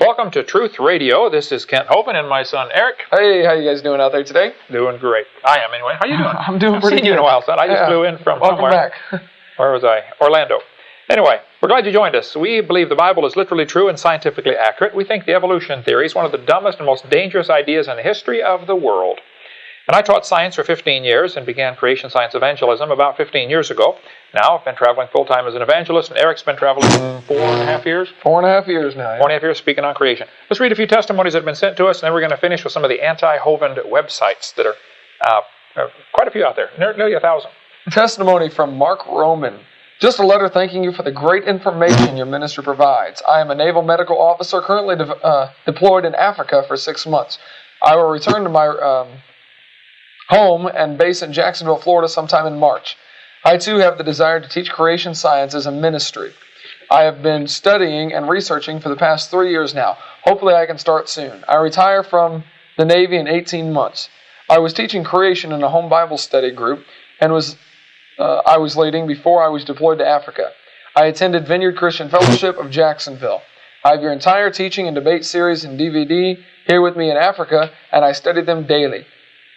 Welcome to Truth Radio. This is Kent Hovind and my son Eric. Hey, how you guys doing out there today? Doing great. I am anyway. How you doing? I'm doing pretty good. I've seen you in a while, son. I just flew in from Welcome somewhere. back. Where was I? Orlando. Anyway, we're glad you joined us. We believe the Bible is literally true and scientifically accurate. We think the evolution theory is one of the dumbest and most dangerous ideas in the history of the world. And I taught science for 15 years and began creation science evangelism about 15 years ago. Now I've been traveling full-time as an evangelist, and Eric's been traveling 4.5 years? 4.5 years now. Yeah. 4.5 years speaking on creation. Let's read a few testimonies that have been sent to us, and then we're going to finish with some of the anti-Hovind websites that are quite a few out there, nearly 1,000. Testimony from Mark Roman. Just a letter thanking you for the great information your ministry provides. I am a naval medical officer currently deployed in Africa for 6 months. I will return to my home and base in Jacksonville, Florida sometime in March. I too have the desire to teach creation science as a ministry. I have been studying and researching for the past 3 years now. Hopefully I can start soon. I retire from the Navy in 18 months. I was teaching creation in a home Bible study group and I was leading before I was deployed to Africa. I attended Vineyard Christian Fellowship of Jacksonville. I have your entire teaching and debate series and DVD here with me in Africa, and I study them daily.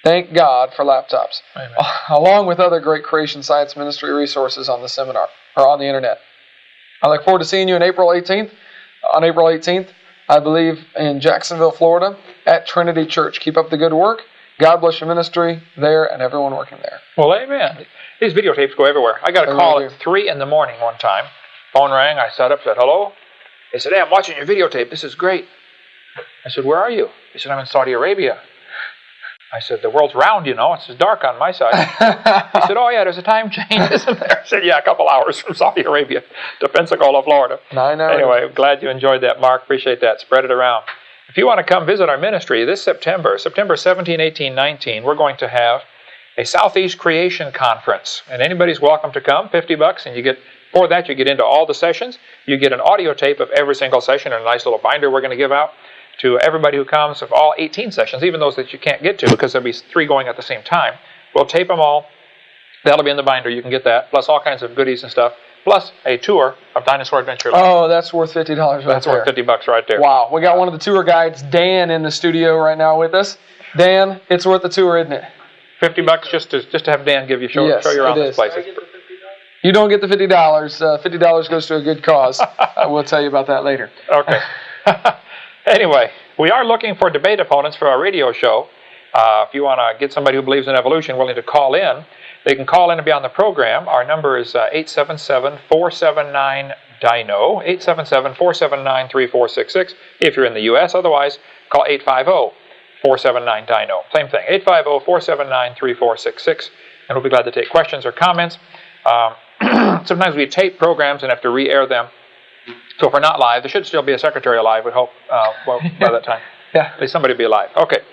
Thank God for laptops. Amen. Along with other great creation science ministry resources on the seminar or on the internet. I look forward to seeing you on April 18th. On April 18th, I believe in Jacksonville, Florida, at Trinity Church. Keep up the good work. God bless your ministry there and everyone working there. Well, amen. These videotapes go everywhere. I got a call at 3 in the morning one time. Phone rang. I sat up, said, hello. They said, hey, I'm watching your videotape. This is great. I said, where are you? He said, I'm in Saudi Arabia. I said, the world's round, you know. It's just dark on my side. He said, oh, yeah, there's a time change, isn't there? I said, yeah, a couple hours from Saudi Arabia to Pensacola, Florida. 9 hours. Anyway, I'm glad you enjoyed that, Mark. Appreciate that. Spread it around. If you want to come visit our ministry this September 17, 18, 19, we're going to have a Southeast Creation Conference. And anybody's welcome to come, $50, and you get, for that, you get into all the sessions. You get an audio tape of every single session and a nice little binder we're going to give out to everybody who comes of all 18 sessions, even those that you can't get to because there'll be 3 going at the same time. We'll tape them all. That'll be in the binder. You can get that, plus all kinds of goodies and stuff, plus a tour of Dinosaur Adventure Land. Oh, that's worth $50 right That's there. worth $50 right there. Wow. We got one of the tour guides, Dan, in the studio right now with us. Dan, it's worth the tour, isn't it? $50 just to have Dan give you show you around this place. You don't get the $50. $50 goes to a good cause. I will tell you about that later. Okay. Anyway, we are looking for debate opponents for our radio show. If you want to get somebody who believes in evolution willing to call in, they can call in and be on the program. Our number is 877-479-DINO, 877-479-3466 if you're in the U.S. Otherwise, call 850-479-DINO. Same thing, 850-479-3466, and we'll be glad to take questions or comments. Sometimes we tape programs and have to re-air them. So if we're not live, there should still be a secretary alive, we hope, by that time. Yeah. At least somebody will be alive. Okay.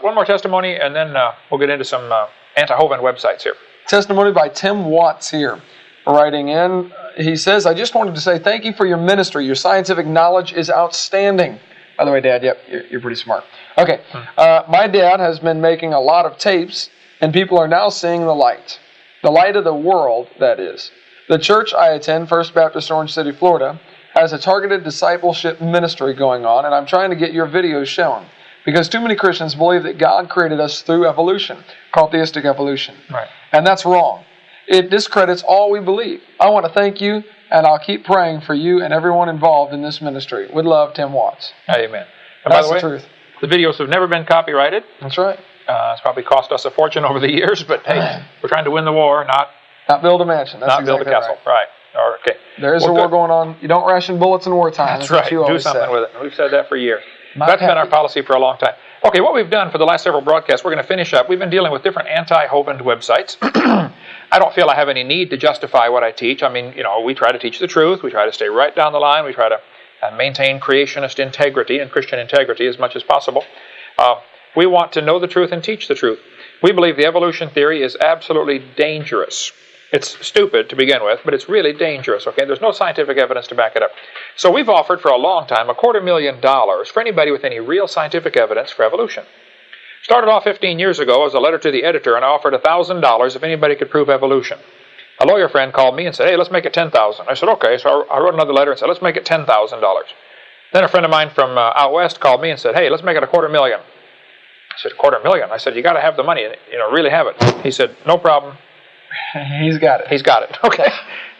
One more testimony, and then we'll get into some anti-Hovind websites here. Testimony by Tim Watts here, writing in. He says, I just wanted to say thank you for your ministry. Your scientific knowledge is outstanding. By the way, Dad, yep, you're pretty smart. Okay. My dad has been making a lot of tapes, and people are now seeing the light. The light of the world, that is. The church I attend, First Baptist Orange City, Florida, has a targeted discipleship ministry going on, and I'm trying to get your videos shown. Because too many Christians believe that God created us through evolution, called theistic evolution. Right. And that's wrong. It discredits all we believe. I want to thank you, and I'll keep praying for you and everyone involved in this ministry. With love, Tim Watts. Amen. And That's by the way, the truth. The videos have never been copyrighted. That's right. It's probably cost us a fortune over the years, but hey, we're trying to win the war, not build a mansion. That's not build a castle. Right. Okay. There is a war going on. You don't ration bullets in wartime. That's right. Do something with it. We've said that for years. That's been our policy for a long time. Okay, what we've done for the last several broadcasts, we're going to finish up. We've been dealing with different anti-Hovind websites. I don't feel I have any need to justify what I teach. I mean, we try to teach the truth. We try to stay right down the line. We try to maintain creationist integrity and Christian integrity as much as possible. We want to know the truth and teach the truth. We believe the evolution theory is absolutely dangerous. It's stupid to begin with, but it's really dangerous, okay? There's no scientific evidence to back it up. So we've offered for a long time $250,000 for anybody with any real scientific evidence for evolution. Started off 15 years ago as a letter to the editor, and I offered $1,000 if anybody could prove evolution. A lawyer friend called me and said, hey, let's make it $10,000. I said, okay. So I wrote another letter and said, let's make it $10,000. Then a friend of mine from out west called me and said, hey, let's make it $250,000. I said, $250,000? I said, you got to have the money, really have it. He said, no problem. He's got it. He's got it. Okay.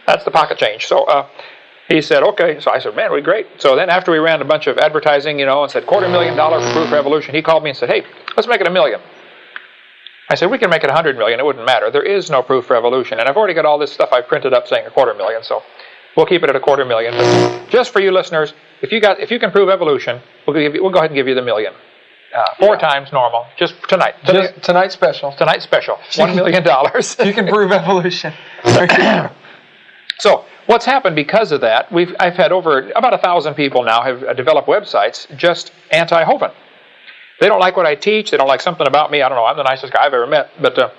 That's the pocket change. So he said, okay. So I said, man, we're great. So then after we ran a bunch of advertising, and said $250,000 for Proof Revolution, he called me and said, hey, let's make it $1 million. I said, we can make it $100 million. It wouldn't matter. There is no Proof Revolution. And I've already got all this stuff I printed up saying $250,000. So we'll keep it at $250,000. But just for you listeners, if you can prove evolution, we'll go ahead and give you the $1 million. 4 times normal. Just tonight. Tonight's special. Tonight's special. $1 million. You can prove evolution. So what's happened because of that, I've had over about 1,000 people now have developed websites just anti-Hovind. They don't like what I teach. They don't like something about me. I don't know. I'm the nicest guy I've ever met. But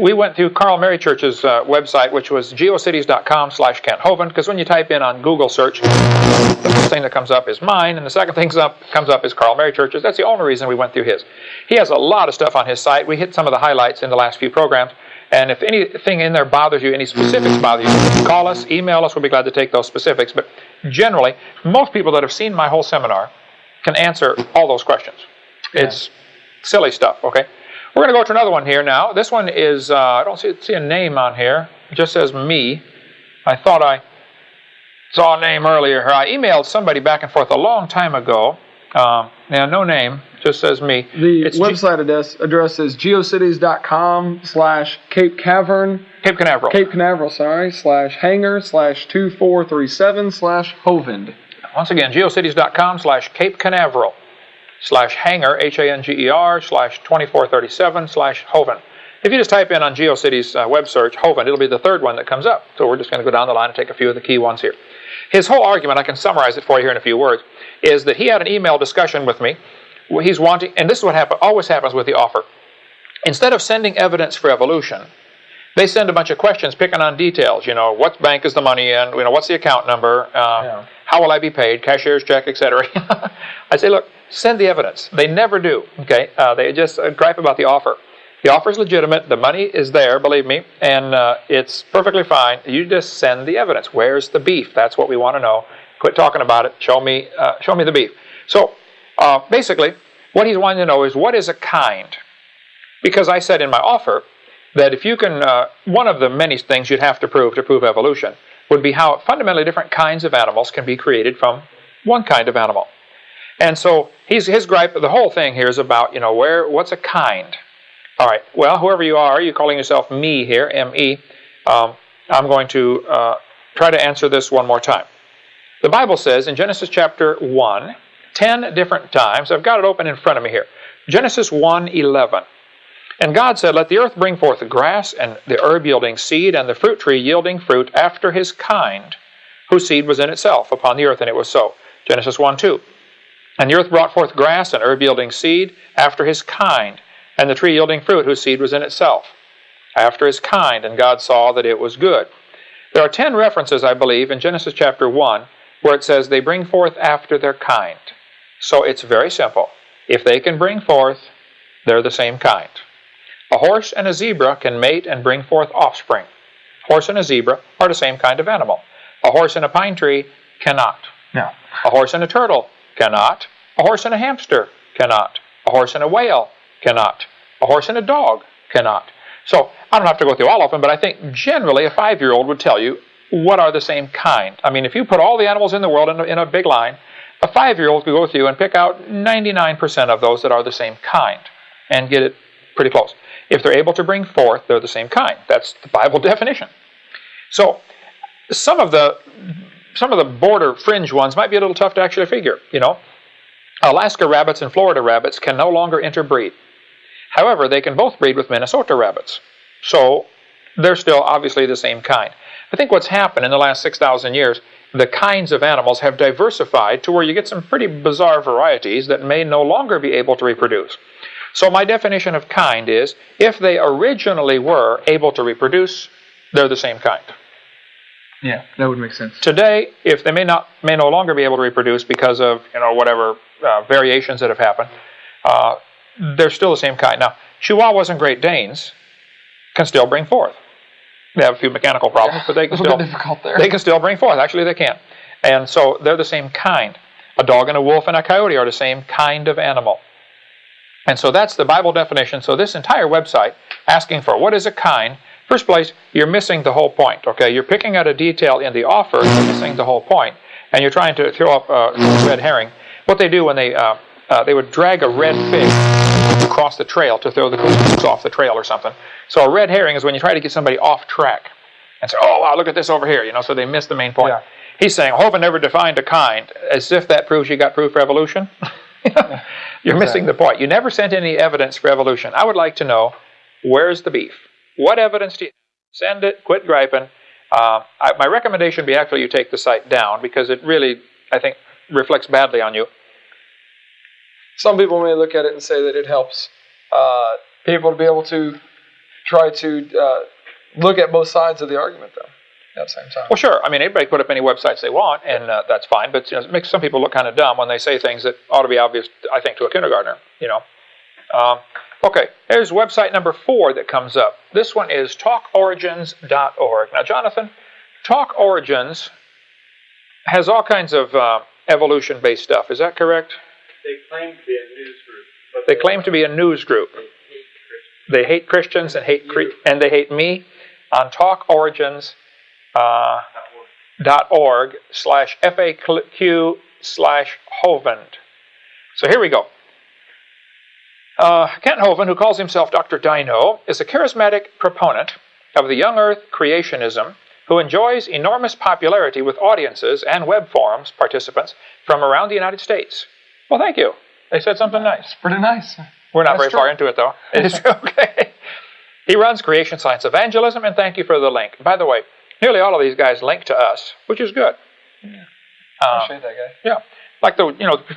we went through Carl Marychurch's website, which was geocities.com/Kent Hovind, because when you type in on Google search, the first thing that comes up is mine, and the second thing comes up is Carl Marychurch's. That's the only reason we went through his. He has a lot of stuff on his site. We hit some of the highlights in the last few programs. And if anything in there bothers you, any specifics bother you, call us, email us. We'll be glad to take those specifics. But generally, most people that have seen my whole seminar can answer all those questions. Yeah. It's silly stuff, okay? We're going to go to another one here now. This one is, I don't see a name on here. It just says me. I thought I saw a name earlier. I emailed somebody back and forth a long time ago. Now, no name. Just says me. The website address is geocities.com/Cape Canaveral. Cape Canaveral. Cape Canaveral, /hanger/2437/Hovind. Once again, geocities.com/Cape Canaveral /hanger, HANGER, /2437/Hovind. If you just type in on GeoCities web search Hovind, it'll be the third one that comes up. So we're just going to go down the line and take a few of the key ones here. His whole argument, I can summarize it for you here in a few words, is that he had an email discussion with me. He's wanting, and this is what always happens with the offer. Instead of sending evidence for evolution, they send a bunch of questions picking on details. What bank is the money in? What's the account number? How will I be paid? Cashier's check, etc. I say, look, send the evidence. They never do. Okay, they just gripe about the offer. The offer is legitimate. The money is there, believe me, and it's perfectly fine. You just send the evidence. Where's the beef? That's what we want to know. Quit talking about it. Show me the beef. So basically, what he's wanting to know is what is a kind? Because I said in my offer that if you can, one of the many things you'd have to prove evolution would be how fundamentally different kinds of animals can be created from one kind of animal. And so his gripe, the whole thing here is about, what's a kind? All right, well, whoever you are, you're calling yourself me here, M-E. I'm going to try to answer this one more time. The Bible says in Genesis chapter 1, 10 different times, I've got it open in front of me here, Genesis 1:11. And God said, let the earth bring forth the grass, and the herb yielding seed, and the fruit tree yielding fruit after his kind, whose seed was in itself upon the earth, and it was so. Genesis 1:2. And the earth brought forth grass, and herb yielding seed, after his kind, and the tree yielding fruit, whose seed was in itself, after his kind, and God saw that it was good. There are 10 references, I believe, in Genesis chapter 1, where it says they bring forth after their kind. So it's very simple. If they can bring forth, they're the same kind. A horse and a zebra can mate and bring forth offspring. Horse and a zebra are the same kind of animal. A horse and a pine tree cannot. No. A horse and a turtle cannot. A horse and a hamster cannot. A horse and a whale cannot. A horse and a dog cannot. So I don't have to go through all of them, but I think generally a 5-year-old would tell you what are the same kind. I mean, if you put all the animals in the world in a big line, a 5-year-old could go through and pick out 99% of those that are the same kind and get it pretty close. If they're able to bring forth, they're the same kind. That's the Bible definition. So some of the border fringe ones might be a little tough to actually figure. Alaska rabbits and Florida rabbits can no longer interbreed. However, they can both breed with Minnesota rabbits. So they're still obviously the same kind. I think what's happened in the last 6,000 years, the kinds of animals have diversified to where you get some pretty bizarre varieties that may no longer be able to reproduce. So my definition of kind is, if they originally were able to reproduce, they're the same kind. Yeah, that would make sense. Today, if they may no longer be able to reproduce because of whatever variations that have happened, they're still the same kind. Now, Chihuahuas and Great Danes can still bring forth. They have a few mechanical problems, but they can still difficult there. They can still bring forth. Actually, they can. And so they're the same kind. A dog and a wolf and a coyote are the same kind of animal. And so that's the Bible definition. So this entire website, asking for what is a kind, first place, you're missing the whole point. Okay, you're picking out a detail in the offer, you're missing the whole point, and you're trying to throw up a red herring. What they do when they would drag a red fig across the trail to throw the coons off the trail or something. So a red herring is when you try to get somebody off track and say, oh, wow, look at this over here, so they miss the main point. Yeah. He's saying, Hovind never defined a kind, as if that proves you got proof for evolution. You're missing the point. You never sent any evidence for evolution. I would like to know, where's the beef? What evidence do you send it? Quit griping. My recommendation would be actually you take the site down, because it really, I think, reflects badly on you. Some people may look at it and say that it helps people to be able to try to look at both sides of the argument, though, at the same time. Well, sure. I mean, anybody put up any websites they want, and that's fine. But it makes some people look kind of dumb when they say things that ought to be obvious, I think, to a kindergartner. Okay, here's website number 4 that comes up. This one is talkorigins.org. Now, Jonathan, Talk Origins has all kinds of evolution-based stuff. Is that correct? They claim to be a news group. They claim to be a news group. They hate Christians and they hate me on talkorigins.org/FAQ/Hovind. So here we go. Kent Hovind, who calls himself Dr. Dino, is a charismatic proponent of the young earth creationism who enjoys enormous popularity with audiences and web forums participants from around the United States. Well, thank you. They said something nice. Pretty nice. We're not very far into it, though. It is okay. He runs Creation Science Evangelism, and thank you for the link. By the way, nearly all of these guys link to us, which is good. Yeah. Appreciate that, guy. Yeah. Like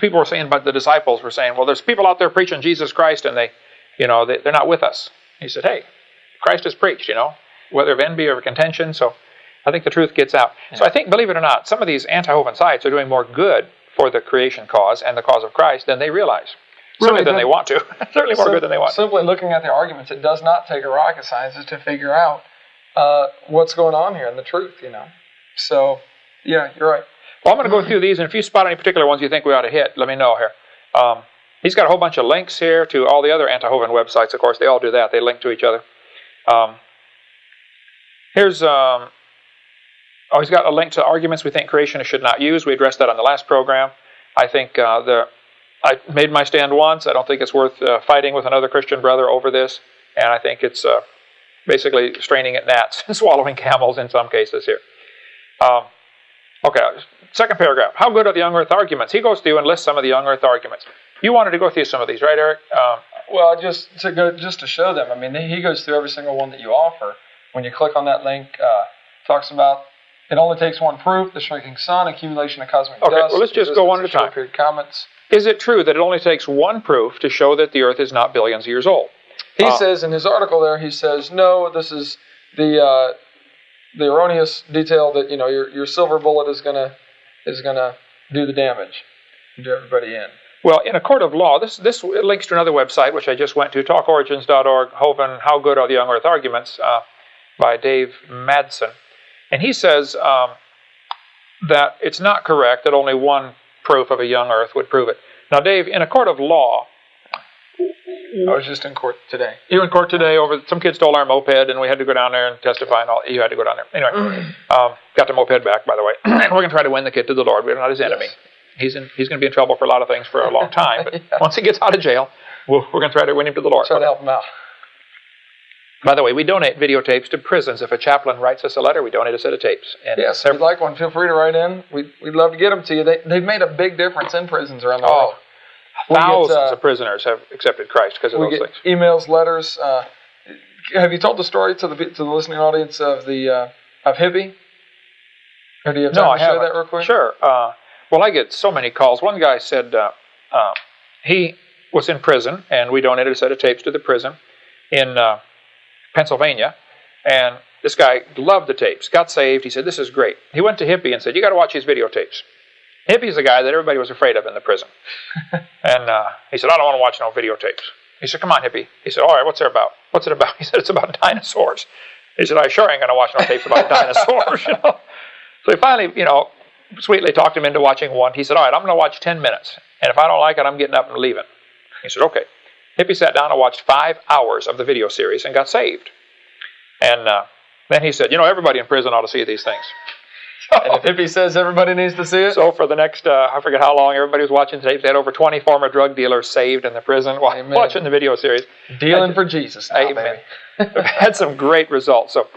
people were saying about the disciples were saying, well, there's people out there preaching Jesus Christ, and they're not with us. He said, hey, Christ is preached, whether of envy or contention. So I think the truth gets out. Yeah. So I think, believe it or not, some of these anti-Hovind sites are doing more good for the creation cause and the cause of Christ than they realize. Certainly than they want to. Certainly more good than they want to. Simply looking at the arguments, it does not take a rocket scientist to figure out what's going on here and the truth, So, yeah, you're right. Well, I'm going to go through these, and if you spot any particular ones you think we ought to hit, let me know here. He's got a whole bunch of links here to all the other anti-Hovind websites. Of course, they all do that. They link to each other. Here's... he's got a link to arguments we think creationists should not use. We addressed that on the last program. I think I made my stand once. I don't think it's worth fighting with another Christian brother over this. And I think it's basically straining at gnats and swallowing camels in some cases here. Okay, second paragraph. How good are the young earth arguments? He goes through and lists some of the young earth arguments. You wanted to go through some of these, right, Eric? Well, just to show them. I mean, he goes through every single one that you offer. When you click on that link, talks about it only takes one proof: the shrinking sun, accumulation of cosmic dust. Okay, well, let's just go one at a time. Comments. Is it true that it only takes one proof to show that the Earth is not billions of years old? He says in his article there, he says, no, this is the erroneous detail that your silver bullet is gonna do the damage and do everybody in. Well, in a court of law, this links to another website which I just went to, talkorigins.org. Hovind, How Good Are the Young Earth Arguments, by Dave Madsen. And he says that it's not correct that only one proof of a young Earth would prove it. Now, Dave, in a court of law... I was just in court today. You were in court today over... Some kid stole our moped, and we had to go down there and testify, and all. You had to go down there. Anyway, got the moped back, by the way. And we're going to try to win the kid to the Lord. We're not his enemy. Yes. He's going to be in trouble for a lot of things for a long time, but yeah. Once he gets out of jail, we're going to try to win him to the Lord. Try to help him out. By the way, we donate videotapes to prisons. If a chaplain writes us a letter, we donate a set of tapes. And yes, if you'd like one, feel free to write in. We'd love to get them to you. They've made a big difference in prisons around the world. Thousands of prisoners have accepted Christ because of those things. Emails, letters. Have you told the story to the listening audience of Hippie? Or do you have time to share that real quick? Sure. Well, I get so many calls. One guy said he was in prison, and we donated a set of tapes to the prison in Pennsylvania, and this guy loved the tapes, got saved. He said, this is great. He went to Hippie and said, you got to watch these videotapes. Hippie's the guy that everybody was afraid of in the prison. And he said, I don't want to watch no videotapes. He said, come on, Hippie. He said, all right, what's it about? What's it about? He said, it's about dinosaurs. He said, I sure ain't going to watch no tapes about dinosaurs. So he finally, sweetly talked him into watching one. He said, all right, I'm going to watch 10 minutes. And if I don't like it, I'm getting up and leaving. He said, okay. Hippie sat down and watched 5 hours of the video series and got saved. And then he said, everybody in prison ought to see these things. And if Hippie says everybody needs to see it? So for the next, I forget how long, everybody was watching tapes. They had over 20 former drug dealers saved in the prison while watching the video series. Dealing for Jesus now, amen. We've had some great results. So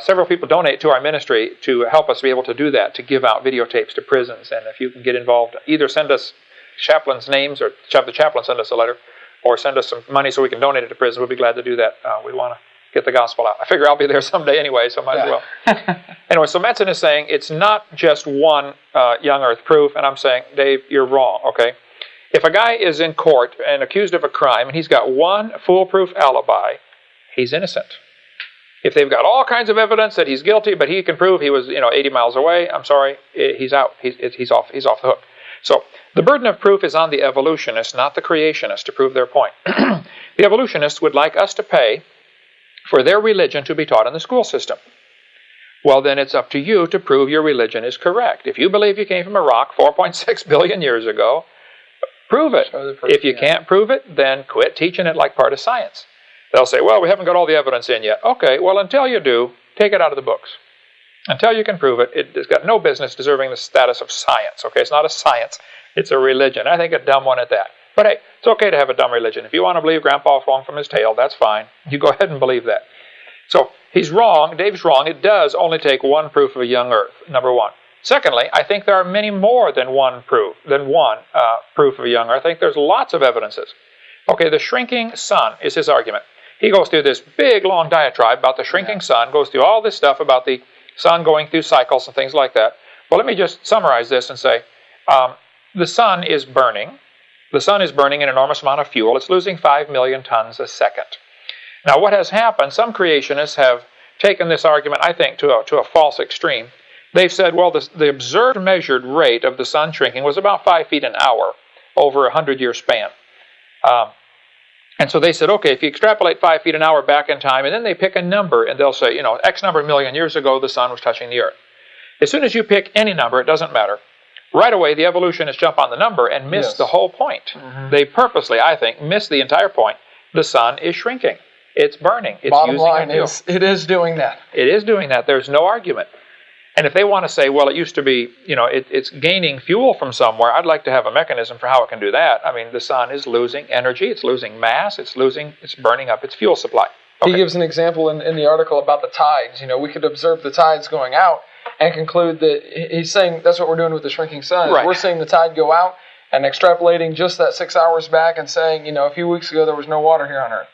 several people donate to our ministry to help us be able to do that, to give out videotapes to prisons. And if you can get involved, either send us chaplains' names or have the chaplain send us a letter, or send us some money so we can donate it to prison. We'll be glad to do that. We want to get the gospel out. I figure I'll be there someday anyway, so might as well. Anyway, so Metzen is saying it's not just one young earth proof, and I'm saying, Dave, you're wrong, okay? If a guy is in court and accused of a crime, and he's got one foolproof alibi, he's innocent. If they've got all kinds of evidence that he's guilty, but he can prove he was 80 miles away, I'm sorry, he's out. He's off the hook. So the burden of proof is on the evolutionists, not the creationists, to prove their point. The evolutionists would like us to pay for their religion to be taught in the school system. Well, then it's up to you to prove your religion is correct. If you believe you came from a rock 4.6 billion years ago, prove it. If you can't prove it, then quit teaching it like part of science. They'll say, well, we haven't got all the evidence in yet. Okay, well, until you do, take it out of the books. Until you can prove it, it's got no business deserving the status of science. Okay, it's not a science, it's a religion. I think a dumb one at that. But hey, it's okay to have a dumb religion. If you want to believe Grandpa swung from his tail, that's fine. You go ahead and believe that. So he's wrong, Dave's wrong. It does only take one proof of a young earth, number one. Secondly, I think there are many more than one proof of a young earth. I think there's lots of evidences. Okay, the shrinking sun is his argument. He goes through this big, long diatribe about the shrinking sun, goes through all this stuff about the sun going through cycles and things like that. Well, let me just summarize this and say, the sun is burning. The sun is burning an enormous amount of fuel. It's losing 5 million tons a second. Now, what has happened, some creationists have taken this argument, I think, to a false extreme. They've said, well, the observed measured rate of the sun shrinking was about 5 feet an hour over a 100-year span. And so they said, okay, if you extrapolate 5 feet an hour back in time, and then they pick a number, and they'll say, X number of million years ago, the sun was touching the earth. As soon as you pick any number, it doesn't matter. Right away, the evolutionists jump on the number and miss the whole point. Mm-hmm. They purposely, I think, miss the entire point. The sun is shrinking. It's burning. It's Bottom using line fuel. is, it is doing that. It is doing that. There's no argument. And if they want to say, well, it used to be, it's gaining fuel from somewhere, I'd like to have a mechanism for how it can do that. I mean, the sun is losing energy, it's losing mass, it's burning up its fuel supply. Okay. He gives an example in the article about the tides. We could observe the tides going out and conclude that he's saying that's what we're doing with the shrinking sun. Right. We're seeing the tide go out and extrapolating just that 6 hours back and saying, a few weeks ago there was no water here on Earth.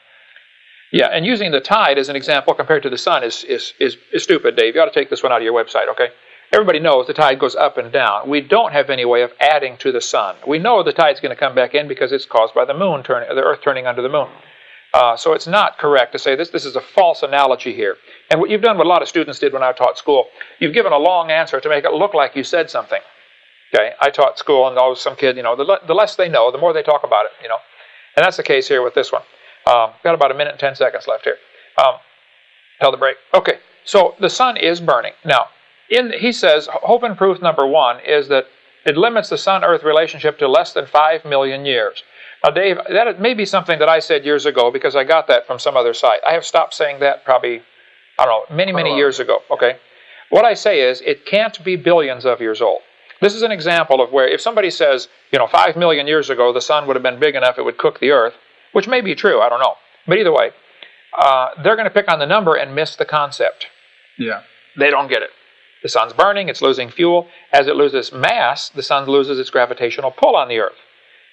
Yeah, and using the tide as an example compared to the sun is stupid, Dave. You ought to take this one out of your website, okay? Everybody knows the tide goes up and down. We don't have any way of adding to the sun. We know the tide's going to come back in because it's caused by the Earth turning under the moon. So it's not correct to say this. This is a false analogy here. And what you've done, what a lot of students did when I taught school, you've given a long answer to make it look like you said something. Okay, I taught school, and always some kid, the less they know, the more they talk about it, And that's the case here with this one. Got about 1 minute and 10 seconds left here. Till the break. Okay, so the sun is burning. Now, he says, Hovind proof number one is that it limits the sun-earth relationship to less than 5 million years. Now, Dave, that may be something that I said years ago because I got that from some other site. I have stopped saying that probably, many years ago. Okay, what I say is it can't be billions of years old. This is an example of where if somebody says, 5 million years ago the sun would have been big enough it would cook the earth, which may be true, I don't know. But either way, they're going to pick on the number and miss the concept. Yeah. They don't get it. The sun's burning, it's losing fuel. As it loses mass, the sun loses its gravitational pull on the earth.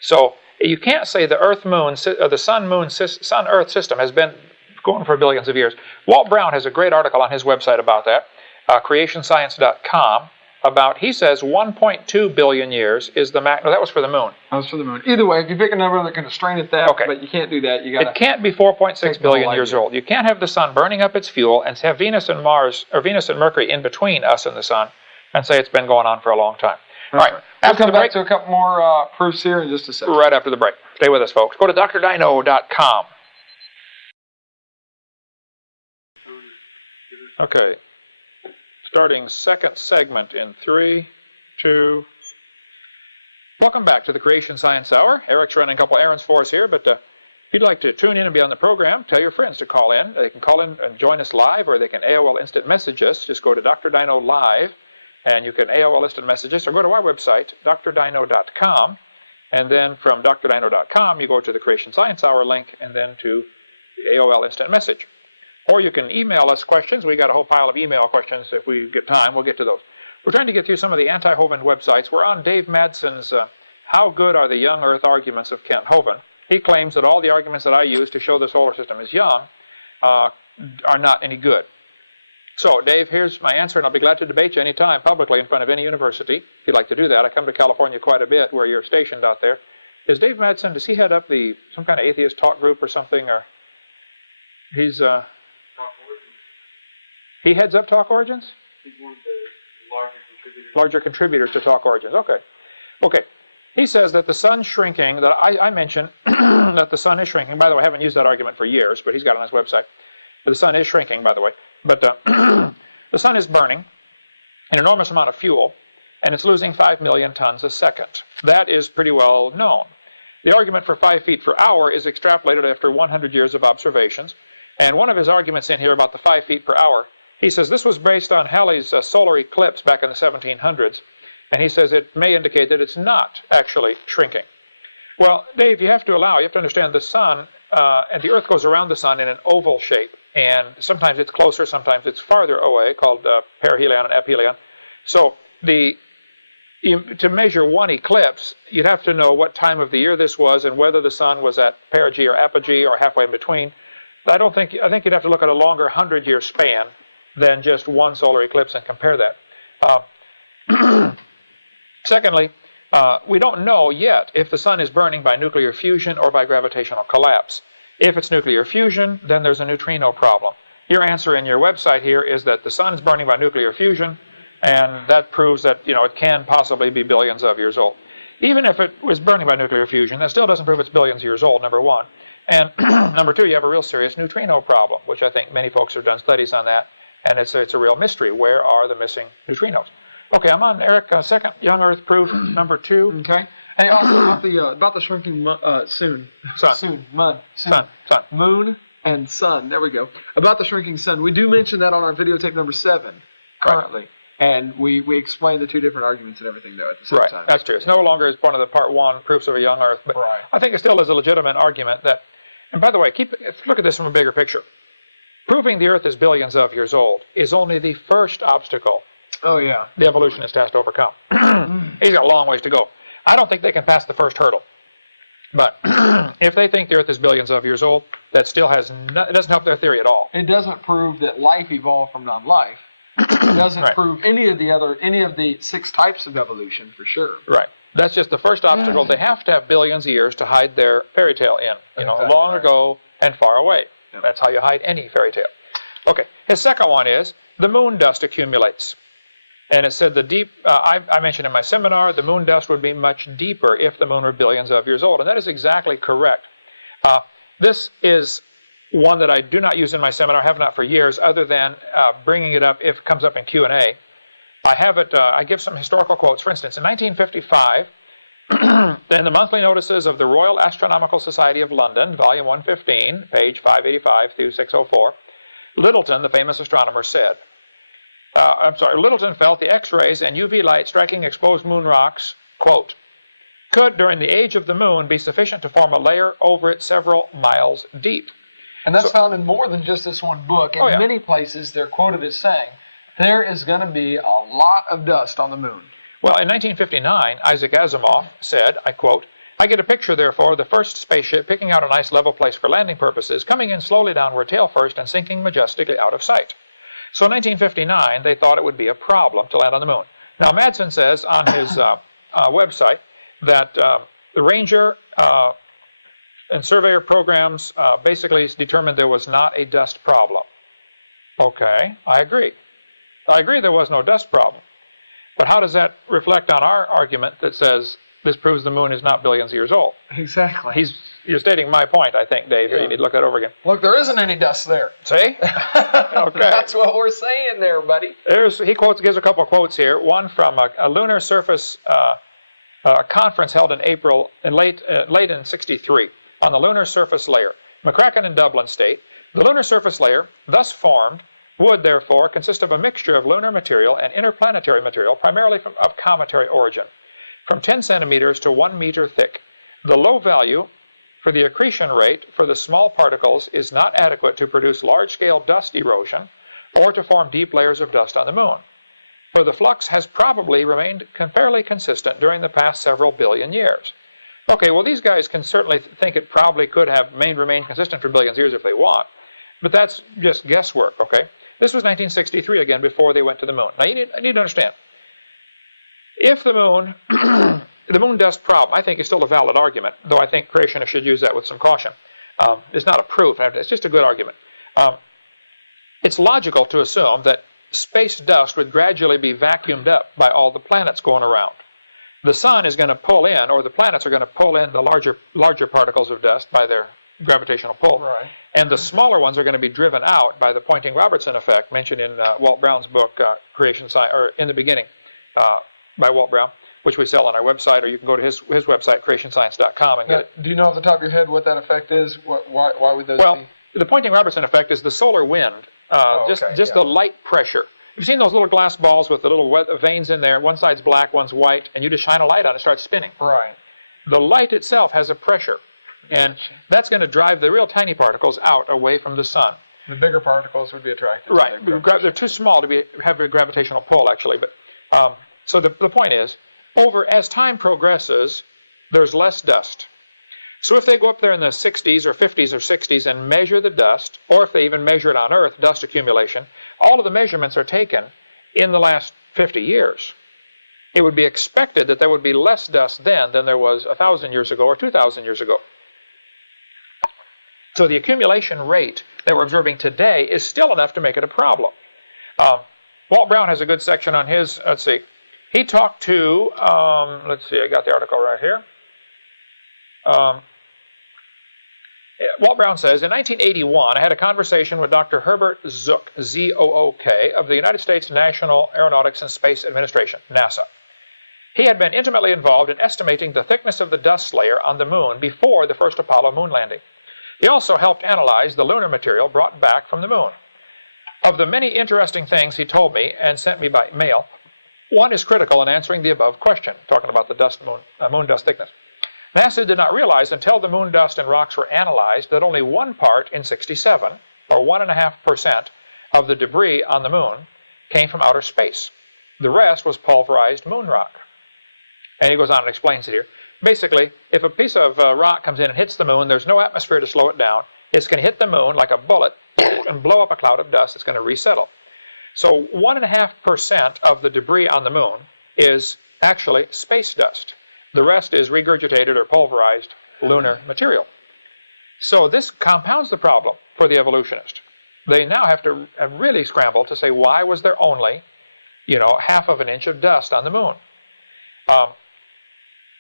So you can't say the sun-earth system has been going for billions of years. Walt Brown has a great article on his website about that, creationscience.com. He says 1.2 billion years is the max. No, that was for the moon. That was for the moon. Either way, if you pick a number, they're going to strain at that, but you can't do that. It can't be 4.6 billion years old. You can't have the sun burning up its fuel and have Venus and Mercury in between us and the sun and say it's been going on for a long time. All right. After the break, to a couple more proofs here in just a second. Right after the break. Stay with us, folks. Go to drdino.com. Okay. Starting second segment in 3, 2. Welcome back to the Creation Science Hour. Eric's running a couple errands for us here, but if you'd like to tune in and be on the program, tell your friends to call in. They can call in and join us live, or they can AOL Instant Message us. Just go to Dr. Dino Live, and you can AOL Instant Message us, or go to our website, drdino.com, and then from drdino.com, you go to the Creation Science Hour link, and then to the AOL Instant Message. Or you can email us questions. We got a whole pile of email questions. If we get time, we'll get to those. We're trying to get through some of the anti-Hovind websites. We're on Dave Madsen's How Good Are the Young Earth Arguments of Kent Hovind. He claims that all the arguments that I use to show the solar system is young are not any good. So, Dave, here's my answer, and I'll be glad to debate you anytime publicly in front of any university, if you'd like to do that. I come to California quite a bit, where you're stationed out there. Is Dave Madsen, does he head up some kind of atheist talk group or something? Or he's Talk Origins. He heads up Talk Origins? He's one of the larger contributors. Larger contributors to Talk Origins. Okay. He says that the sun's shrinking, that I mentioned that the sun is shrinking. By the way, I haven't used that argument for years, but he's got it on his website. But the sun is shrinking, by the way. But the sun is burning an enormous amount of fuel, and it's losing 5 million tons a second. That is pretty well known. The argument for 5 feet per hour is extrapolated after 100 years of observations. And one of his arguments in here about the 5 feet per hour, he says this was based on Halley's solar eclipse back in the 1700s. And he says it may indicate that it's not actually shrinking. Well, Dave, you have to understand the sun, and the Earth goes around the sun in an oval shape. And sometimes it's closer, sometimes it's farther away, called perihelion and aphelion. So to measure one eclipse, you'd have to know what time of the year this was and whether the sun was at perigee or apogee or halfway in between. I think you'd have to look at a longer 100-year span than just one solar eclipse and compare that. Secondly, we don't know yet if the sun is burning by nuclear fusion or by gravitational collapse. If it's nuclear fusion, then there's a neutrino problem. Your answer in your website here is that the sun is burning by nuclear fusion, and that proves that it can possibly be billions of years old. Even if it was burning by nuclear fusion, that still doesn't prove it's billions of years old, number one. And number two, you have a real serious neutrino problem, which I think many folks have done studies on that, and it's a real mystery. Where are the missing neutrinos? Okay, I'm on Eric. Second young Earth proof, number 2. Okay. Hey, also about the shrinking sun. Moon and sun. There we go. About the shrinking sun. We do mention that on our videotape number 7 currently. Right. And we explain the two different arguments and everything, though, at the same time. Right, that's true. It's no longer as part of the part 1 proofs of a young Earth, but right. I think it still is a legitimate argument that, and by the way, look at this from a bigger picture. Proving the Earth is billions of years old is only the first obstacle the evolutionist has to overcome. He's got a long ways to go. I don't think they can pass the first hurdle. But if they think the Earth is billions of years old, that still it doesn't help their theory at all. It doesn't prove that life evolved from non-life. It doesn't prove any of the 6 types of evolution for sure. Right. That's just the first obstacle. They have to have billions of years to hide their fairy tale in. Long ago and far away. Yep. That's how you hide any fairy tale. Okay. His second one is the moon dust accumulates. And it said I mentioned in my seminar, the moon dust would be much deeper if the moon were billions of years old. And that is exactly correct. This is one that I do not use in my seminar, have not for years, other than bringing it up if it comes up in Q&A. I have it, I give some historical quotes. For instance, in 1955, in the monthly notices of the Royal Astronomical Society of London, volume 115, page 585 through 604, Littleton, the famous astronomer, said, Littleton felt the X-rays and UV light striking exposed moon rocks, quote, could, during the age of the moon, be sufficient to form a layer over it several miles deep. And that's found in more than just this one book. In many places, they're quoted as saying, there is going to be a lot of dust on the moon. Well, in 1959, Isaac Asimov said, I quote, I get a picture, therefore, of the first spaceship picking out a nice level place for landing purposes, coming in slowly downward tail first and sinking majestically out of sight. So in 1959, they thought it would be a problem to land on the moon. Now, Madsen says on his website that the Ranger and Surveyor programs basically determined there was not a dust problem. Okay, I agree. I agree there was no dust problem. But how does that reflect on our argument that says this proves the moon is not billions of years old. Exactly. You're stating my point, I think, Dave. Yeah. You need to look that over again. Look, there isn't any dust there. See? Okay. That's what we're saying there, buddy. He gives a couple of quotes here. One from a lunar surface conference held in April, late in '63, on the lunar surface layer. McCracken in Dublin state, the lunar surface layer, thus formed, would therefore consist of a mixture of lunar material and interplanetary material, primarily of cometary origin, from 10 centimeters to 1 meter thick. The low value for the accretion rate for the small particles is not adequate to produce large-scale dust erosion or to form deep layers of dust on the moon, for the flux has probably remained fairly consistent during the past several billion years. Okay, well, these guys can certainly think it probably could have remained consistent for billions of years if they want, but that's just guesswork, okay? This was 1963, again, before they went to the moon. Now, you need to understand, if the moon, the moon dust problem, I think is still a valid argument, though I think creationists should use that with some caution. It's not a proof, it's just a good argument. It's logical to assume that space dust would gradually be vacuumed up by all the planets going around. The sun is going to pull in, or the planets are going to pull in the larger particles of dust by their gravitational pull. Right. And the smaller ones are going to be driven out by the Poynting-Robertson effect mentioned in Walt Brown's book, Creation Science, or In the Beginning, by Walt Brown, which we sell on our website, or you can go to his website, creationscience.com, and get it. Do you know off the top of your head what that effect is? Why would those be? The Poynting-Robertson effect is the solar wind, the light pressure. You've seen those little glass balls with the little veins in there. One side's black, one's white, and you just shine a light on it, it starts spinning. Right. The light itself has a pressure, and that's going to drive the real tiny particles out away from the sun. The bigger particles would be attracted. Right. They're too small to have a gravitational pull, actually. But so the point is, as time progresses, there's less dust. So if they go up there in the 60s or 50s or 60s and measure the dust, or if they even measure it on Earth, dust accumulation, all of the measurements are taken in the last 50 years. It would be expected that there would be less dust then than there was 1,000 years ago or 2,000 years ago. So the accumulation rate that we're observing today is still enough to make it a problem. Walt Brown has a good section on his, he talked to, I got the article right here. Walt Brown says, in 1981, I had a conversation with Dr. Herbert Zook, Z-O-O-K, of the United States National Aeronautics and Space Administration, NASA. He had been intimately involved in estimating the thickness of the dust layer on the moon before the first Apollo moon landing. He also helped analyze the lunar material brought back from the moon. Of the many interesting things he told me and sent me by mail, one is critical in answering the above question, talking about the moon dust thickness. NASA did not realize until the moon dust and rocks were analyzed that only one part in 67, or 1.5% of the debris on the moon, came from outer space. The rest was pulverized moon rock. And he goes on and explains it here. Basically, if a piece of rock comes in and hits the moon, there's no atmosphere to slow it down. It's going to hit the moon like a bullet and blow up a cloud of dust. It's going to resettle. So 1.5% of the debris on the moon is actually space dust. The rest is regurgitated or pulverized lunar material. So this compounds the problem for the evolutionist. They now have to really scramble to say, why was there only, half of an inch of dust on the moon?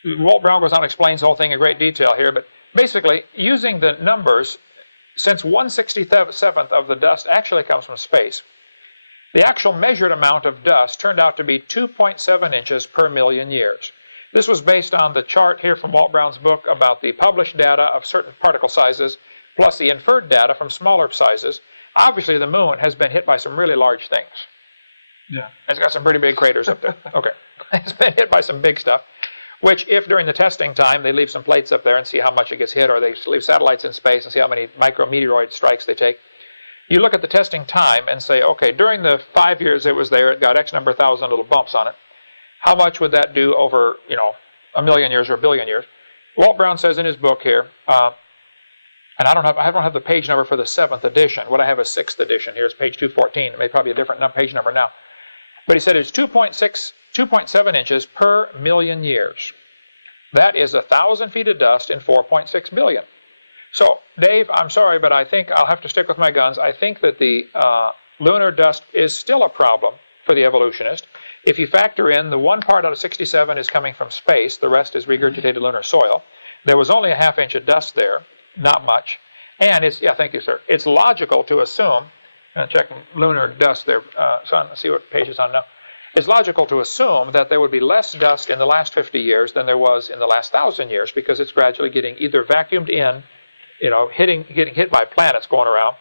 Walt Brown goes on and explains the whole thing in great detail here, but basically, using the numbers, since 1/67th of the dust actually comes from space, the actual measured amount of dust turned out to be 2.7 inches per million years. This was based on the chart here from Walt Brown's book about the published data of certain particle sizes, plus the inferred data from smaller sizes. Obviously, the moon has been hit by some really large things. Yeah. It's got some pretty big craters up there. Okay. It's been hit by some big stuff, which if during the testing time they leave some plates up there and see how much it gets hit, or they leave satellites in space and see how many micrometeoroid strikes they take, you look at the testing time and say, okay, during the 5 years it was there, it got X number of thousand little bumps on it. How much would that do over, a million years or a billion years? Walt Brown says in his book here, and I don't have the page number for the 7th edition. What I have is 6th edition. Here's page 214. It may probably be a different page number now. But he said it's 2.7 inches per million years. That is 1,000 feet of dust in 4.6 billion. So, Dave, I'm sorry, but I think I'll have to stick with my guns. I think that the lunar dust is still a problem for the evolutionist. If you factor in the 1 part out of 67 is coming from space, the rest is regurgitated lunar soil. There was only a ½ inch of dust there, not much. And it's, yeah, thank you, sir. It's logical to assume, check lunar dust there, let's see what page it's on now. It's logical to assume that there would be less dust in the last 50 years than there was in the last 1,000 years, because it's gradually getting either vacuumed in, getting hit by planets going around,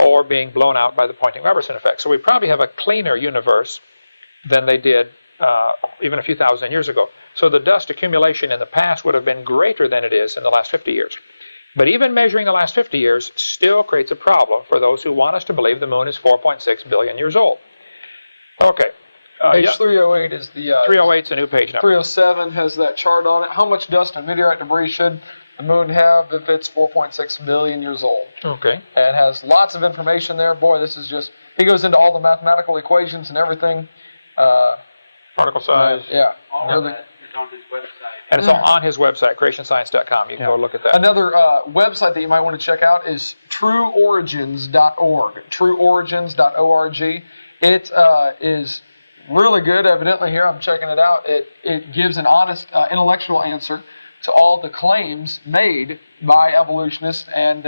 or being blown out by the Poynting-Robertson effect. So we probably have a cleaner universe than they did even a few thousand years ago. So the dust accumulation in the past would have been greater than it is in the last 50 years. But even measuring the last 50 years still creates a problem for those who want us to believe the moon is 4.6 billion years old. Okay. Page 308 is the... 308 is a new page number. 307 has that chart on it. How much dust and meteorite debris should the moon have if it's 4.6 billion years old? Okay. And has lots of information there. Boy, this is just... He goes into all the mathematical equations and everything. Particle size. Yeah. All of that is on his website. And it's all on his website, creationscience.com. You can go look at that. Another website that you might want to check out is trueorigins.org. Trueorigins.org. It is really good, evidently, here. I'm checking it out. It gives an honest, intellectual answer to all the claims made by evolutionists, and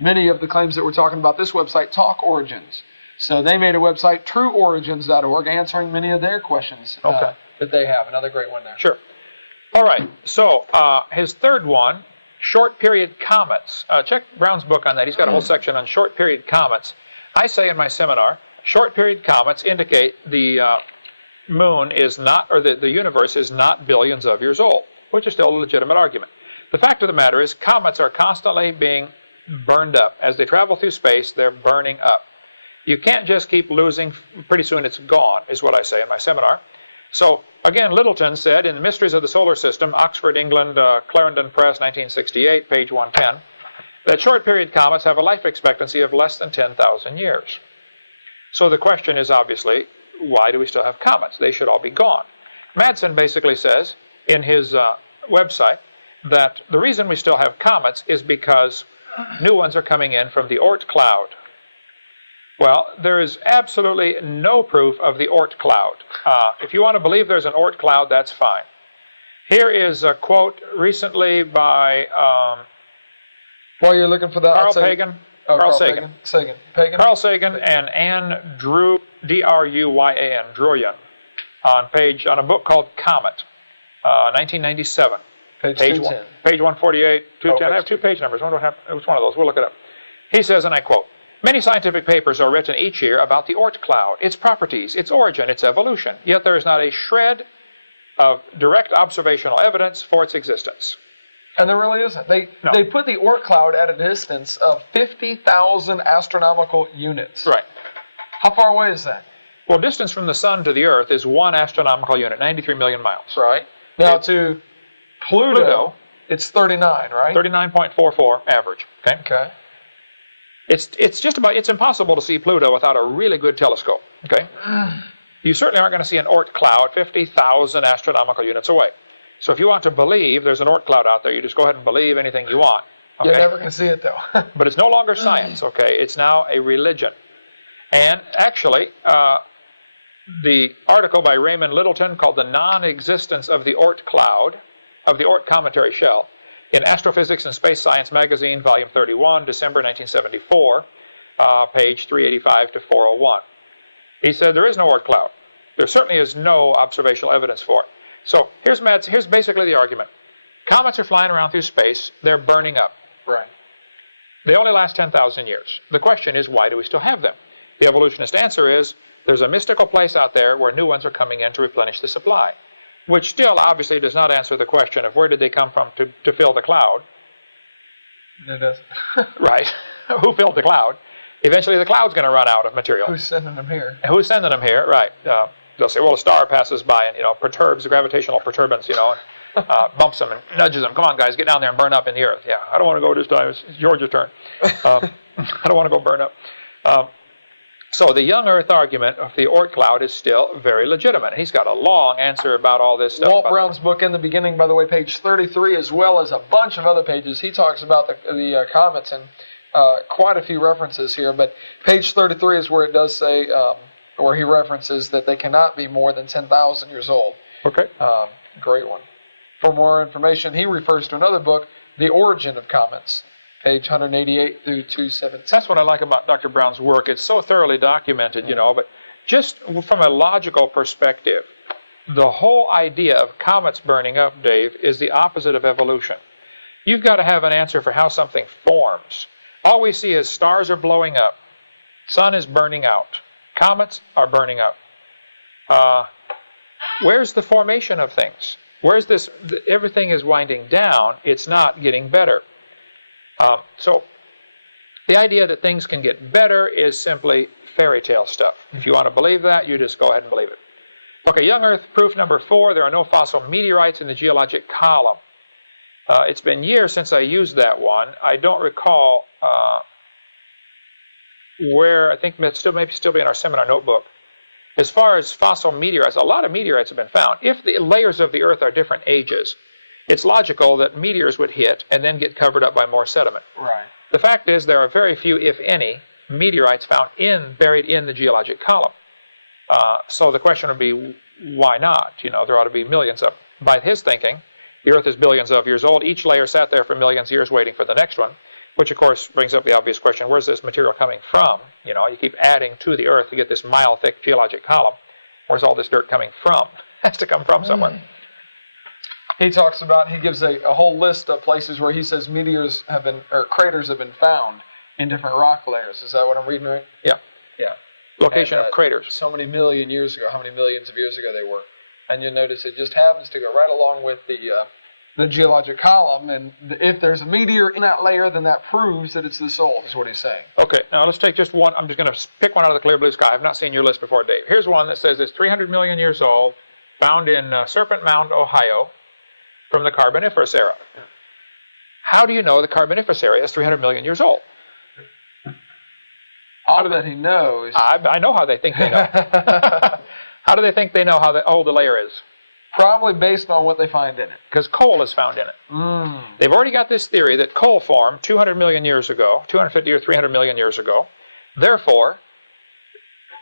many of the claims that we're talking about this website talk origins. So they made a website, trueorigins.org, answering many of their questions that they have. Another great one there. Sure. All right. So his third one, short period comets. Check Brown's book on that. He's got a whole section on short period comets. I say in my seminar, short period comets indicate the moon is not, or the universe is not billions of years old, which is still a legitimate argument. The fact of the matter is comets are constantly being burned up. As they travel through space, they're burning up. You can't just keep losing. Pretty soon it's gone, is what I say in my seminar. So, again, Littleton said in The Mysteries of the Solar System, Oxford, England, Clarendon Press, 1968, page 110, that short period comets have a life expectancy of less than 10,000 years. So the question is obviously, why do we still have comets? They should all be gone. Madsen basically says in his website that the reason we still have comets is because new ones are coming in from the Oort cloud. Well, there is absolutely no proof of the Oort cloud. If you want to believe there's an Oort cloud, that's fine. Here is a quote recently by While you're looking for that, Carl Sagan. Carl Sagan. Carl Sagan and Anne D-R-U-Y-A-N, Druyan, on a book called Comet, 1997. Page 210. Page 148, 210. I have two page numbers. I wonder which one of those. We'll look it up. He says, and I quote, "Many scientific papers are written each year about the Oort cloud, its properties, its origin, its evolution, yet there is not a shred of direct observational evidence for its existence." And there really isn't. They put the Oort cloud at a distance of 50,000 astronomical units. Right. How far away is that? Well, distance from the sun to the Earth is 1 astronomical unit, 93 million miles. Right. Now to Pluto, it's 39, right? 39.44 average. Okay. Okay. It's impossible to see Pluto without a really good telescope. Okay. You certainly aren't going to see an Oort cloud 50,000 astronomical units away. So if you want to believe there's an Oort cloud out there, you just go ahead and believe anything you want. Okay? You're never going to see it, though. But it's no longer science, okay? It's now a religion. And actually, the article by Raymond Littleton called The Non-Existence of the Oort Cloud, of the Oort Cometary Shell, in Astrophysics and Space Science Magazine, Volume 31, December 1974, page 385 to 401. He said there is no Oort cloud. There certainly is no observational evidence for it. So here's basically the argument. Comets are flying around through space. They're burning up. Right. They only last 10,000 years. The question is, why do we still have them? The evolutionist answer is, there's a mystical place out there where new ones are coming in to replenish the supply, which still obviously does not answer the question of where did they come from to fill the cloud. It doesn't. Right. Who filled the cloud? Eventually the cloud's going to run out of material. Who's sending them here? Who's sending them here? Right. They'll say, well, a star passes by and, perturbs the gravitational perturbance, and bumps them and nudges them. Come on, guys, get down there and burn up in the earth. Yeah, I don't want to go this time. It's George's turn. I don't want to go burn up. So the young Earth argument of the Oort cloud is still very legitimate. And he's got a long answer about all this stuff. Walt Brown's book in the beginning, by the way, page 33, as well as a bunch of other pages. He talks about the comets and quite a few references here. But page 33 is where it does say where he references that they cannot be more than 10,000 years old. Okay. Great one. For more information, he refers to another book, The Origin of Comets, page 188 through 217. That's what I like about Dr. Brown's work. It's so thoroughly documented, but just from a logical perspective, the whole idea of comets burning up, Dave, is the opposite of evolution. You've got to have an answer for how something forms. All we see is stars are blowing up, sun is burning out, comets are burning up. Where's the formation of things? Where's this? Everything is winding down. It's not getting better. So the idea that things can get better is simply fairy tale stuff. If you want to believe that, you just go ahead and believe it. Okay, young Earth proof number 4, there are no fossil meteorites in the geologic column. It's been years since I used that one. I don't recall where. I think it maybe still be in our seminar notebook. As far as fossil meteorites, a lot of meteorites have been found. If the layers of the Earth are different ages, it's logical that meteors would hit and then get covered up by more sediment. Right. The fact is there are very few, if any, meteorites found buried in the geologic column. So the question would be, why not? There ought to be millions of them. By his thinking, the Earth is billions of years old. Each layer sat there for millions of years waiting for the next one, which of course brings up the obvious question, where's this material coming from? You keep adding to the Earth to get this mile-thick geologic column. Where's all this dirt coming from? It has to come from somewhere. He talks about, he gives a whole list of places where he says craters have been found in different rock layers. Is that what I'm reading right? Yeah. Yeah. Location of craters. So many million years ago, how many millions of years ago they were. And you'll notice it just happens to go right along with the geologic column, and if there's a meteor in that layer, then that proves that it's this old, is what he's saying. Okay, now let's take just one. I'm just going to pick one out of the clear blue sky. I've not seen your list before, Dave. Here's one that says it's 300 million years old, found in Serpent Mound, Ohio, from the Carboniferous era. How do you know the Carboniferous era is 300 million years old? All that he knows. I know how they think they know. How do they think they know how old the layer is? Probably based on what they find in it. Because coal is found in it. They've already got this theory that coal formed 200 million years ago, 250 or 300 million years ago. Therefore,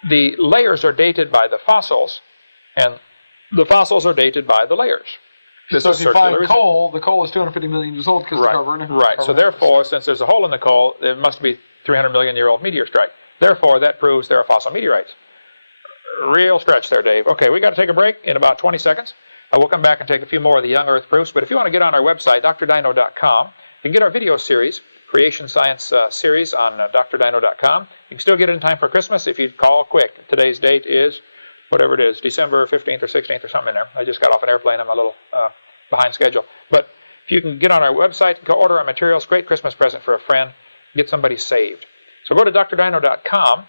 the layers are dated by the fossils, and the fossils are dated by the layers. So if you find coal, the coal is 250 million years old because the carbon. Right. So therefore, since there's a hole in the coal, it must be 300 million year old meteor strike. Therefore, that proves there are fossil meteorites. Real stretch there, Dave. Okay, we got to take a break in about 20 seconds. We'll come back and take a few more of the young Earth proofs. But if you want to get on our website, drdino.com, you can get our video series, Creation Science series on drdino.com. You can still get it in time for Christmas if you call quick. Today's date is, whatever it is, December 15th or 16th or something in there. I just got off an airplane. I'm a little behind schedule. But if you can get on our website, go order our materials, great Christmas present for a friend, get somebody saved. So go to drdino.com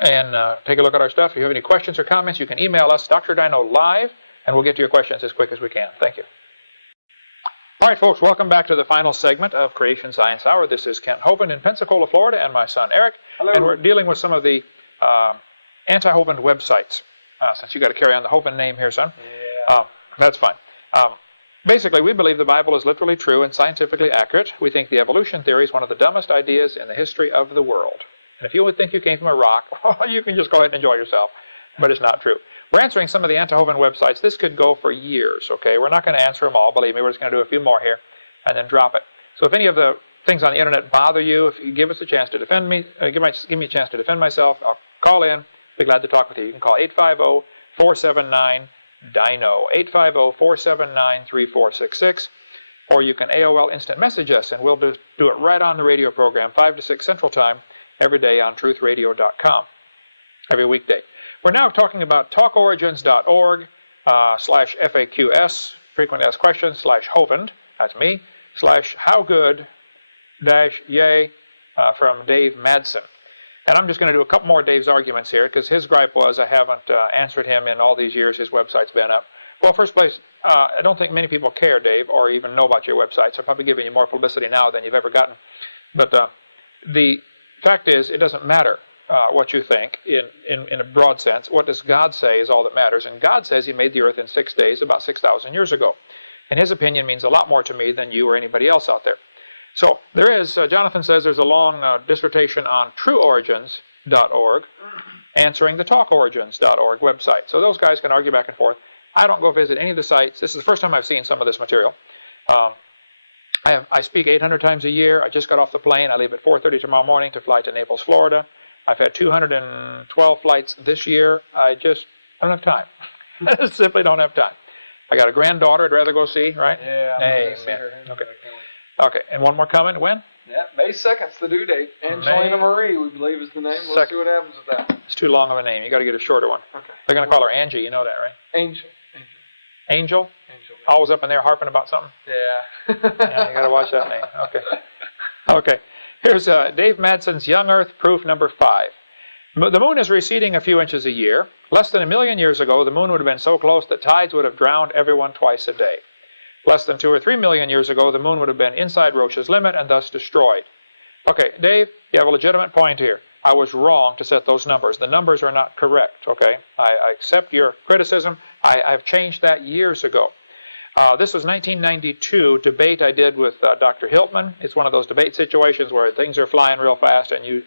and take a look at our stuff. If you have any questions or comments, you can email us, drdino.live, and we'll get to your questions as quick as we can. Thank you. All right, folks, welcome back to the final segment of Creation Science Hour. This is Kent Hovind in Pensacola, Florida, and my son Eric. Hello. And we're dealing with some of the anti-Hovind websites. Since you got to carry on the Hovind name here, son. Yeah. That's fine. Basically, we believe the Bible is literally true and scientifically accurate. We think the evolution theory is one of the dumbest ideas in the history of the world. And if you would think you came from a rock, you can just go ahead and enjoy yourself. But it's not true. We're answering some of the anti-Hovind websites. This could go for years, okay? We're not going to answer them all, believe me. We're just going to do a few more here and then drop it. So if any of the things on the internet bother you, if you give us a chance to defend me, give me a chance to defend myself, I'll call in. Be glad to talk with you. You can call 850-479-DINO, 850-479-3466, or you can AOL instant message us, and we'll do it right on the radio program, 5 to 6 Central Time, every day on truthradio.com, every weekday. We're now talking about talkorigins.org /FAQS, frequently asked questions, /Hovind, that's me, /howgood-yay from Dave Madsen. And I'm just going to do a couple more of Dave's arguments here, because his gripe was I haven't answered him in all these years. His website's been up. Well, first place, I don't think many people care, Dave, or even know about your website, so I'm probably giving you more publicity now than you've ever gotten. But the fact is, it doesn't matter what you think in a broad sense. What does God say is all that matters. And God says He made the earth in 6 days about 6,000 years ago. And His opinion means a lot more to me than you or anybody else out there. So there is, Jonathan says there's a long dissertation on trueorigins.org. answering the talkorigins.org website. So those guys can argue back and forth. I don't go visit any of the sites. This is the first time I've seen some of this material. I speak 800 times a year. I just got off the plane. I leave at 4:30 tomorrow morning to fly to Naples, Florida. I've had 212 flights this year. I don't have time. I simply don't have time. I got a granddaughter I'd rather go see, right? Yeah, I'm see her. Okay. Okay, and one more coming. When? Yeah, May 2nd's the due date. Angelina Marie, we believe, is the name. We'll see what happens with that. It's too long of a name. You got to get a shorter one. Okay. They're going to call her Angie. You know that, right? Angel. Angel? Always up in there harping about something? Yeah. Yeah, you got to watch that name. Okay. Okay. Here's Dave Madson's Young Earth proof number 5. The moon is receding a few inches a year. Less than 1 million years ago, the moon would have been so close that tides would have drowned everyone twice a day. Less than 2 or 3 million years ago, the moon would have been inside Roche's limit and thus destroyed. Okay, Dave, you have a legitimate point here. I was wrong to set those numbers. The numbers are not correct, okay? I accept your criticism. I've changed that years ago. This was 1992 debate I did with Dr. Hiltman. It's one of those debate situations where things are flying real fast and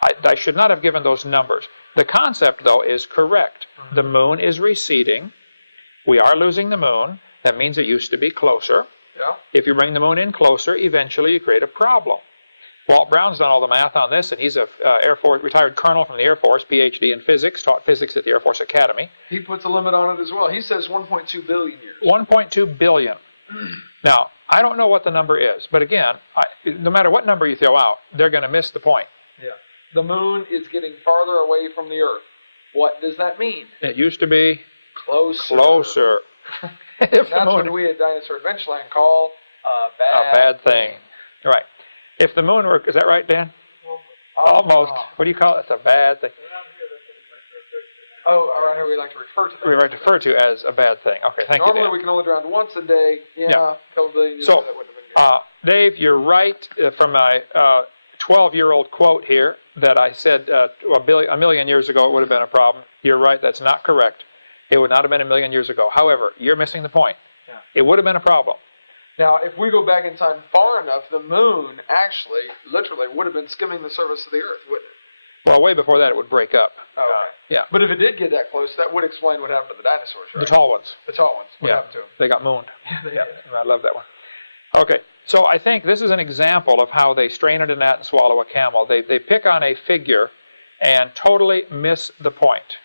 I should not have given those numbers. The concept, though, is correct. The moon is receding. We are losing the moon. That means it used to be closer. Yeah. If you bring the moon in closer, eventually you create a problem. Walt Brown's done all the math on this, and he's a Air Force retired colonel from the Air Force, PhD in physics, taught physics at the Air Force Academy. He puts a limit on it as well. He says 1.2 billion years. 1.2 billion. Now, I don't know what the number is, but again, no matter what number you throw out, they're going to miss the point. Yeah. The moon is getting farther away from the Earth. What does that mean? It used to be closer. That's what we at Dinosaur Adventureland call a bad thing. Right. If the moon were, is that right, Dan? Almost. What do you call it? It's a bad thing. Oh, around here we like to refer to that. We like to refer to as a bad thing. Okay, thank you, Dan. Normally we can only drown once a day. Yeah. A couple billion years ago, that wouldn't have been good. Dave, you're right from my 12-year-old quote here that I said a million years ago it would have been a problem. You're right, that's not correct. It would not have been 1 million years ago. However, you're missing the point. Yeah. It would have been a problem. Now, if we go back in time far enough, the moon actually, literally, would have been skimming the surface of the Earth, wouldn't it? Well, way before that it would break up. Okay. Yeah. But if it did get that close, that would explain what happened to the dinosaurs, right? The tall ones. The tall ones. What happened to them? They got mooned. Yeah, they did. I love that one. Okay, so I think this is an example of how they strain at a gnat and swallow a camel. They pick on a figure and totally miss the point.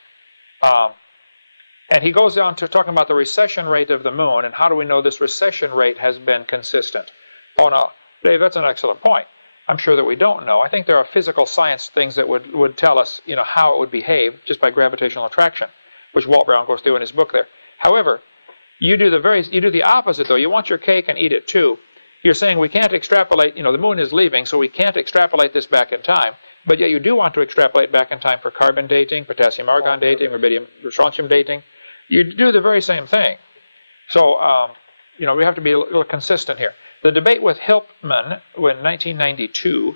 And he goes on to talking about the recession rate of the moon, and how do we know this recession rate has been consistent? Oh, no, Dave, that's an excellent point. I'm sure that we don't know. I think there are physical science things that would tell us, how it would behave just by gravitational attraction, which Walt Brown goes through in his book there. However, you do the opposite, though. You want your cake and eat it too. You're saying we can't extrapolate, the moon is leaving, so we can't extrapolate this back in time. But yet you do want to extrapolate back in time for carbon dating, potassium argon dating, rubidium strontium dating. You do the very same thing. So, we have to be a little consistent here. The debate with Hiltman in 1992,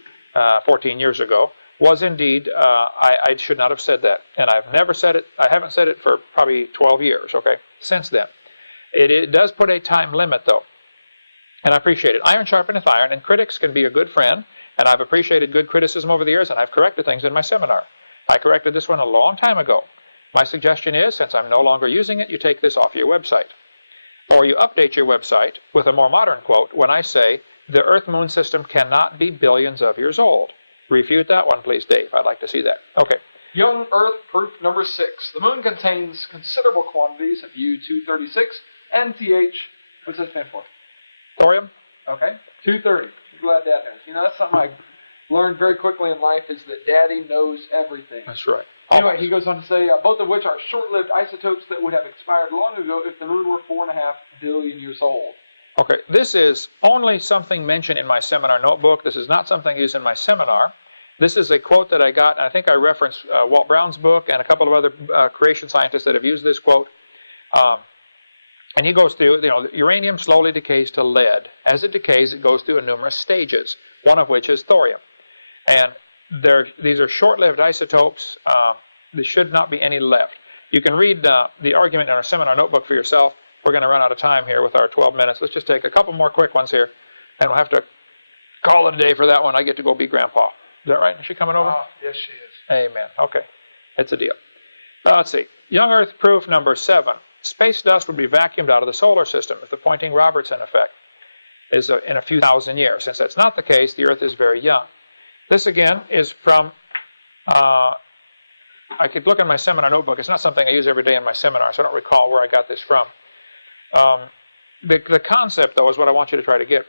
14 years ago, was indeed, I should not have said that. And I've never said it, I haven't said it for probably 12 years, okay, since then. It does put a time limit, though. And I appreciate it. Iron sharpeneth iron, and critics can be a good friend. And I've appreciated good criticism over the years, and I've corrected things in my seminar. I corrected this one a long time ago. My suggestion is, since I'm no longer using it, you take this off your website. Or you update your website with a more modern quote when I say, the Earth-Moon system cannot be billions of years old. Refute that one, please, Dave. I'd like to see that. Okay. Young Earth proof number 6. The moon contains considerable quantities of U-236 and TH. What's that stand for? Thorium? Okay. 230. I'm glad Dad knows. That's something I learned very quickly in life, is that Daddy knows everything. That's right. Anyway, he goes on to say, both of which are short-lived isotopes that would have expired long ago if the moon were 4.5 billion years old. Okay, this is only something mentioned in my seminar notebook. This is not something used in my seminar. This is a quote that I got, and I think I referenced Walt Brown's book and a couple of other creation scientists that have used this quote. And he goes through, uranium slowly decays to lead. As it decays, it goes through numerous stages, one of which is thorium. And these are short-lived isotopes. There should not be any left. You can read the argument in our seminar notebook for yourself. We're going to run out of time here with our 12 minutes. Let's just take a couple more quick ones here, and we'll have to call it a day for that one. I get to go be Grandpa. Is that right? Is she coming over? Yes, she is. Amen. Okay. It's a deal. Let's see. Young Earth proof number 7. Space dust would be vacuumed out of the solar system if the Poynting-Robertson effect is in a few thousand years. Since that's not the case, the Earth is very young. This, again, is from... I could look in my seminar notebook. It's not something I use every day in my seminar, so I don't recall where I got this from. The concept, though, is what I want you to try to get.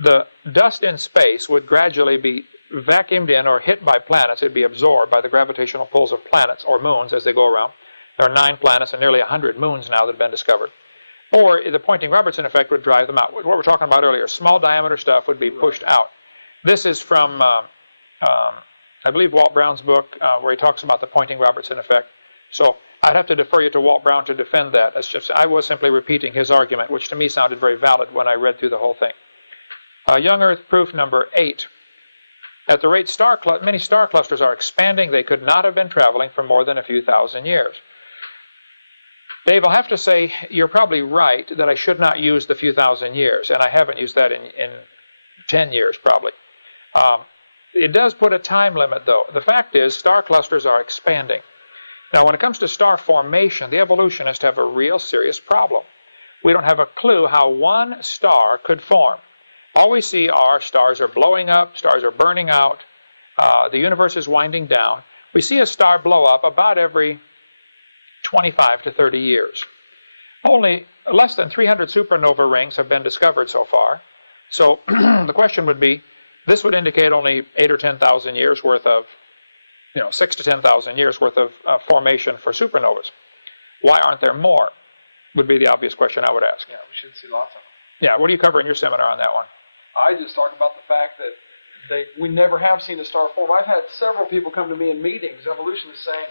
The dust in space would gradually be vacuumed in or hit by planets. It would be absorbed by the gravitational pulls of planets or moons as they go around. There are 9 planets and nearly 100 moons now that have been discovered. Or the Poynting-Robertson effect would drive them out. What we were talking about earlier, small diameter stuff would be pushed out. This is from... I believe Walt Brown's book, where he talks about the Poynting-Robertson effect. So I'd have to defer you to Walt Brown to defend that. I was simply repeating his argument, which to me sounded very valid when I read through the whole thing. Young Earth proof number 8. At the rate many star clusters are expanding, they could not have been traveling for more than a few thousand years. Dave, I'll have to say you're probably right that I should not use the few thousand years, and I haven't used that in 10 years probably. It does put a time limit, though. The fact is, star clusters are expanding. Now, when it comes to star formation, the evolutionists have a real serious problem. We don't have a clue how one star could form. All we see are stars are blowing up, stars are burning out, the universe is winding down. We see a star blow up about every 25 to 30 years. Only less than 300 supernova rings have been discovered so far. So the question would be, this would indicate only 8 or 10,000 years worth of, 6 to 10,000 years worth of formation for supernovas. Why aren't there more? Would be the obvious question I would ask. Yeah, we should see lots of them. Yeah, what do you cover in your seminar on that one? I just talk about the fact that we never have seen a star form. I've had several people come to me in meetings, evolutionists saying,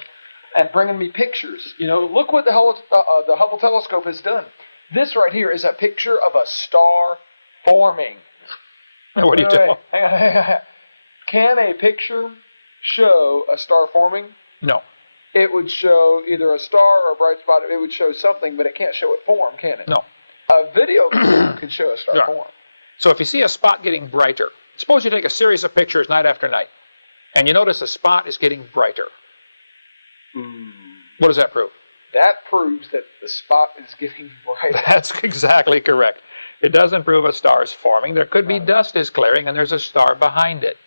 and bringing me pictures. Look what the Hubble telescope has done. This right here is a picture of a star forming. What do you do? Hang on. Can a picture show a star forming? No. It would show either a star or a bright spot. It would show something, but it can't show it form, can it? No. A video could show a star form. So if you see a spot getting brighter, suppose you take a series of pictures night after night, and you notice a spot is getting brighter. What does that prove? That proves that the spot is getting brighter. That's exactly correct. It doesn't prove a star is forming. There could be dust is clearing, and there's a star behind it.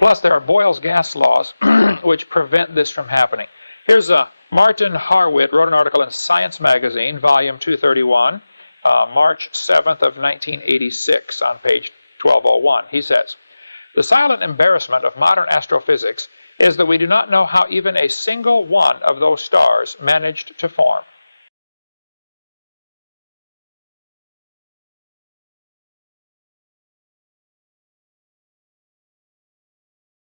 Plus, there are Boyle's gas laws, which prevent this from happening. Here's Martin Harwitt wrote an article in Science Magazine, volume 231, March 7th of 1986, on page 1201. He says, "The silent embarrassment of modern astrophysics is that we do not know how even a single one of those stars managed to form.